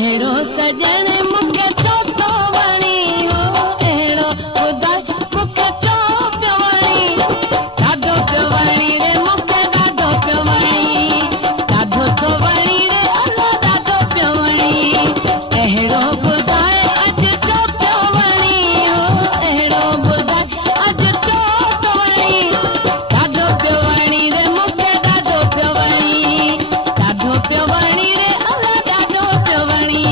अहिड़ो सजण मूंखे छो थो वणी हो अहिड़ो ॿुधाए मूंखे छो पियो वणी ॾाढो पियो वणी रे मूंखे ॾाढो पियो वणी ॾाढो थो वणी रे अलाह ॾाढो पियो वणी अहिड़ो ॿुधाए अॼु छो पियो वणी हो अहिड़ो ॿुधाए अॼु छो थो वणी ॾाढो पियो वणी रे मूंखे ॾाढो पियो वणी ॾाढो पियो वणी रे अलाह ॾाढो पियो वणी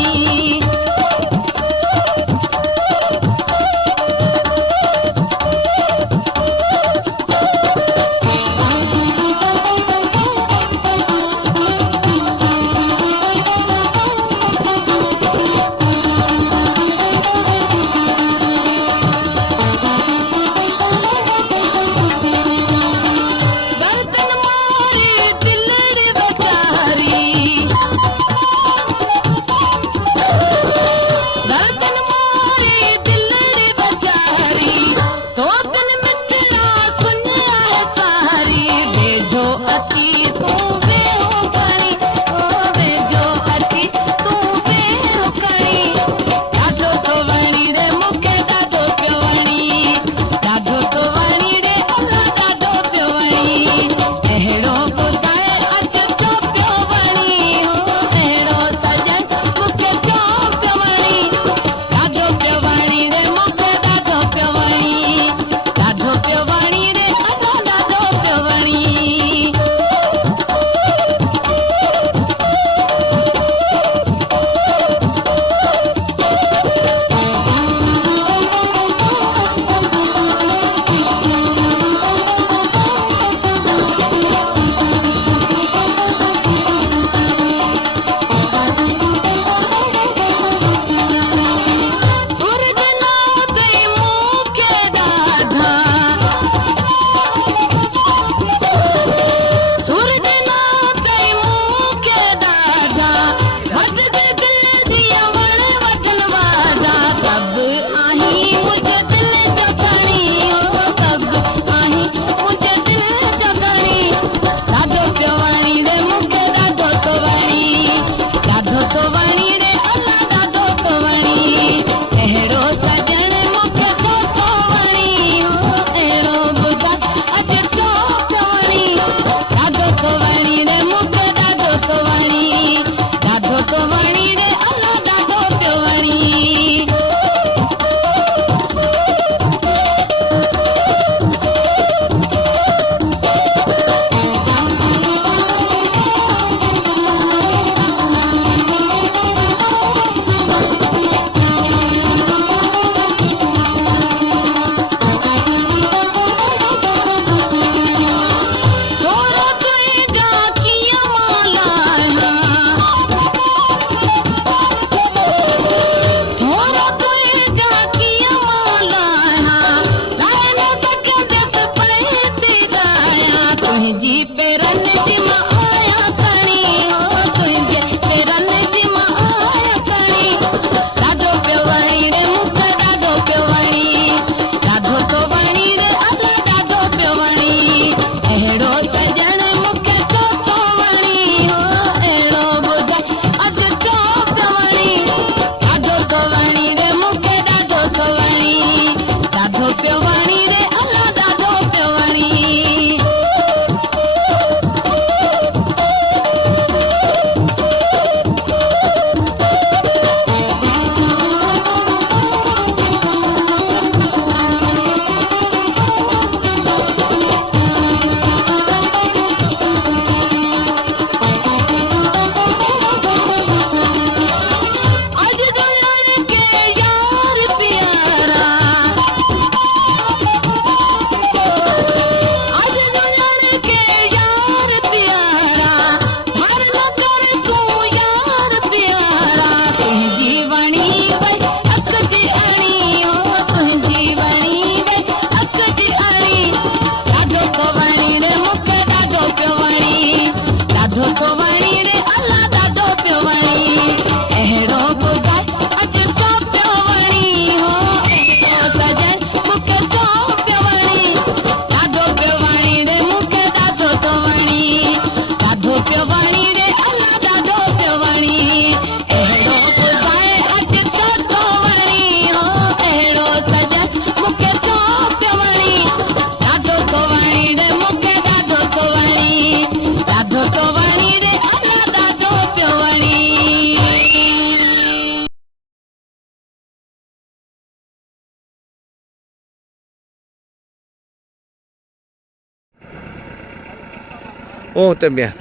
ओ ते bien.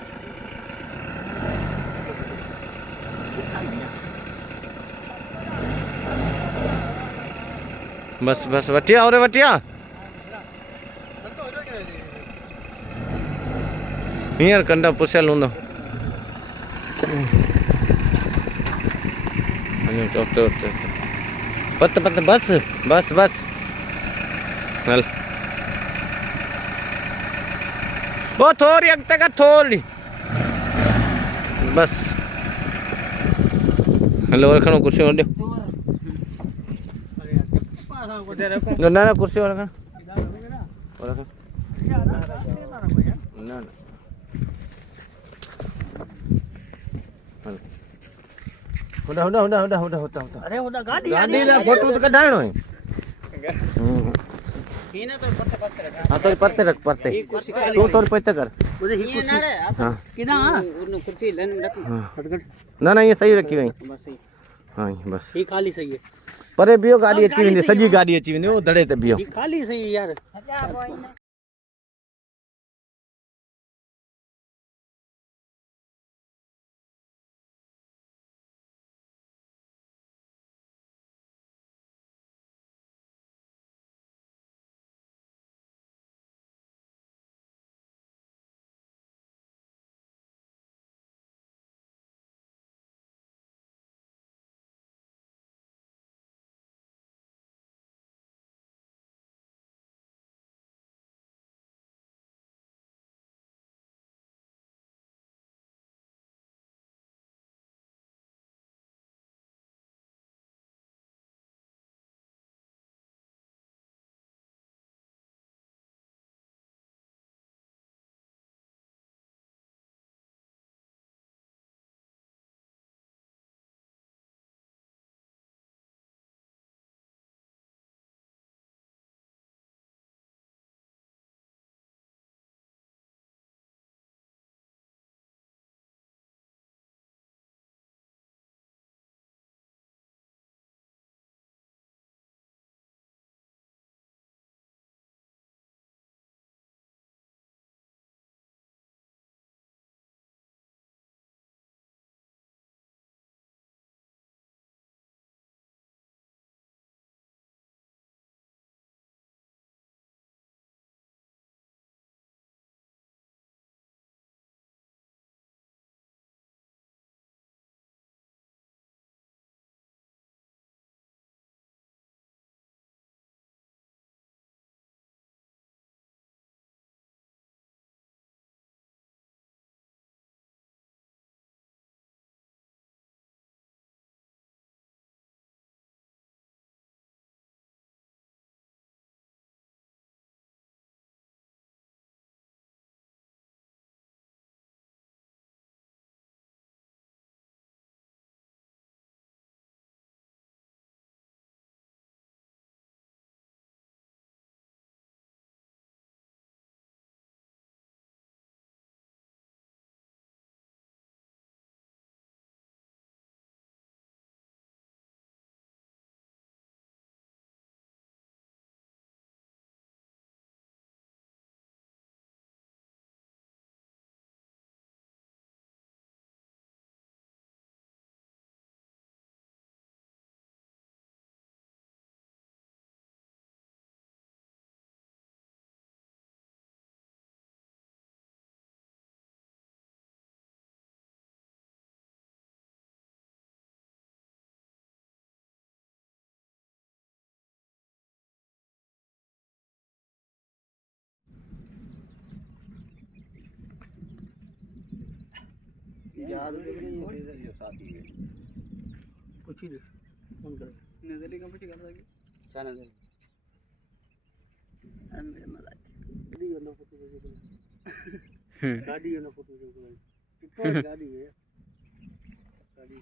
बस बस वटिया और वटिया हींअर कंडा पुसियल हूंदो पत पत बस बस बस हल वो थोड़ी अॻिते कर थोड़ी बस हलो रखणो कुर्सी ॾियो न न कुर्सी रखण न न हुडा हुडा हुडा हुडा हुडा होता होता अरे उधर गाड़ी गाड़ी ला फोटो तो कढाइणो है इने तो पत्ते पत्ते रखा हाँ तो परते रख परते तू तो परते कर उधर ही कुर्सी हाँ किना उन कुर्सी लेने रख हटगट ना ना ये सही रखी वई बस सही हाँ ये बस ही खाली सही है परे बियो गाड़ी अची वेंदी सॼी गाड़ी अची वेंदी वो दड़े ते बियो ही खाली सही है यार याद जो साथी है कुछ ही फोन कर नजर का पूछ कर सके क्या नजर मेरे मजाक गाड़ी वाला फोटो देखो गाड़ी वाला फोटो देखो गाड़ी है गाड़ी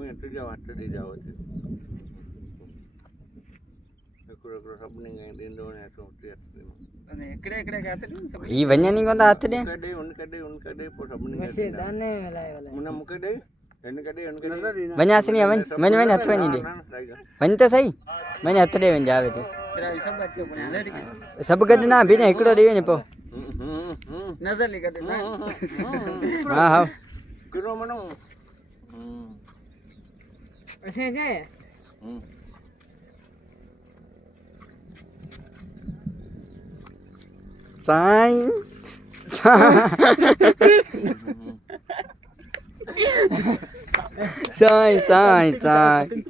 અમે એટલે જાવ આટલે જાવ છે એકડો સબની ગઈ દિંદો ને તો અને એકડે ગાતે ई वन्या नहीं कोंदा हाथ दे उनके दे पो सबनी वसे दाने वाला मुना मुके दे उनके दे वन्या से नहीं वन वन हाथ नहीं दे वन तो सही मैंने हाथ दे वन जावे थे सब बच्चे को ले सब गड ना भी ने एकड़ो देवे ने पो नजर ली कर दे हां हां किरो मनो ऐसे जाए साई साई साई साई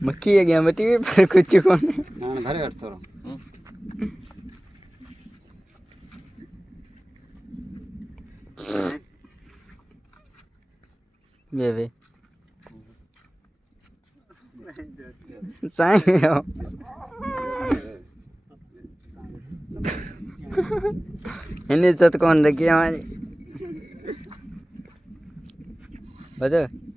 मक्खी है गया मटी पर कुछ कौन ना घरे हट थोरो वे साईं इन्हें सत कौन रखी हमारी बता